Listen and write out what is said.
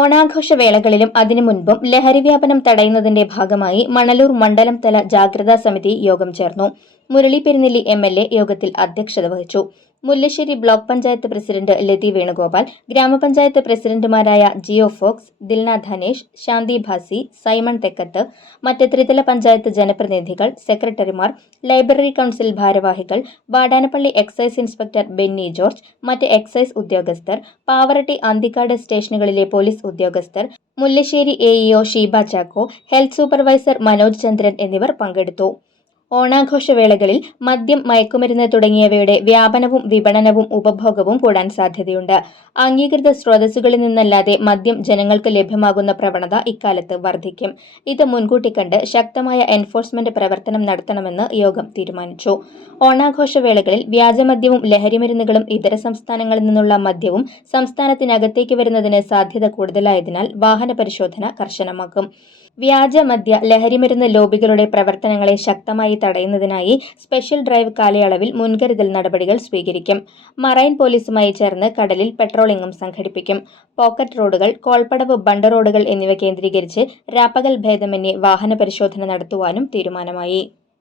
ഓണാഘോഷവേളകളിലും അതിനു മുൻപും ലഹരി വ്യാപനം തടയുന്നതിന്റെ ഭാഗമായി മണലൂർ മണ്ഡലം തല ജാഗ്രതാ സമിതി യോഗം ചേർന്നു. മുരളി പെരുന്നെല്ലി എ യോഗത്തിൽ അധ്യക്ഷത വഹിച്ചു. മുല്ലശ്ശേരി ബ്ലോക്ക് പഞ്ചായത്ത് പ്രസിഡന്റ് ലതി വേണുഗോപാൽ ഗ്രാമപഞ്ചായത്ത് പ്രസിഡന്റുമാരായ ജിയോ ഫോക്സ് ദിൽന ധനേഷ് ശാന്തി ഭാസി സൈമൺ തെക്കത്ത് മറ്റ് ത്രിതല പഞ്ചായത്ത് ജനപ്രതിനിധികൾ സെക്രട്ടറിമാർ ലൈബ്രറി കൗൺസിൽ ഭാരവാഹികൾ Vadanappally excise inspector Benny George മറ്റ് എക്സൈസ് ഉദ്യോഗസ്ഥർ പാവറട്ടി അന്തിക്കാട് സ്റ്റേഷനുകളിലെ പോലീസ് ഉദ്യോഗസ്ഥർ Mullassery AEO Sheeba Chacko health supervisor Manoj Chandran എന്നിവർ പങ്കെടുത്തു. ഓണാഘോഷവേളകളിൽ മദ്യം മയക്കുമരുന്ന് തുടങ്ങിയവയുടെ വ്യാപനവും വിപണനവും ഉപഭോഗവും കൂടാൻ സാധ്യതയുണ്ട്. അംഗീകൃത സ്രോതസ്സുകളിൽ നിന്നല്ലാതെ മദ്യം ജനങ്ങൾക്ക് ലഭ്യമാകുന്ന പ്രവണത ഇക്കാലത്ത് വർദ്ധിക്കും. ഇത് മുൻകൂട്ടി കണ്ട് ശക്തമായ എൻഫോഴ്സ്മെന്റ് പ്രവർത്തനം നടത്തണമെന്ന് യോഗം തീരുമാനിച്ചു. ഓണാഘോഷവേളകളിൽ വ്യാജമദ്യവും ലഹരിമരുന്നുകളും ഇതര സംസ്ഥാനങ്ങളിൽ നിന്നുള്ള മദ്യവും സംസ്ഥാനത്തിനകത്തേക്ക് വരുന്നതിന് സാധ്യത കൂടുതലായതിനാൽ വാഹന പരിശോധന കർശനമാക്കും. വ്യാജമദ്യ ലഹരിമരുന്ന് ലോബികളുടെ പ്രവർത്തനങ്ങളെ ശക്തമായി തടയുന്നതിനായി സ്പെഷ്യൽ ഡ്രൈവ് കാലയളവിൽ മുൻകരുതൽ നടപടികൾ സ്വീകരിക്കും. മറൈൻ പോലീസുമായി ചേർന്ന് കടലിൽ പെട്രോളിംഗും സംഘടിപ്പിക്കും. പോക്കറ്റ് റോഡുകൾ കോൾപ്പടവ് ബണ്ട് റോഡുകൾ എന്നിവ കേന്ദ്രീകരിച്ച് രാപ്പകൽ ഭേദമന്യേ വാഹന പരിശോധന നടത്തുവാനും തീരുമാനമായി.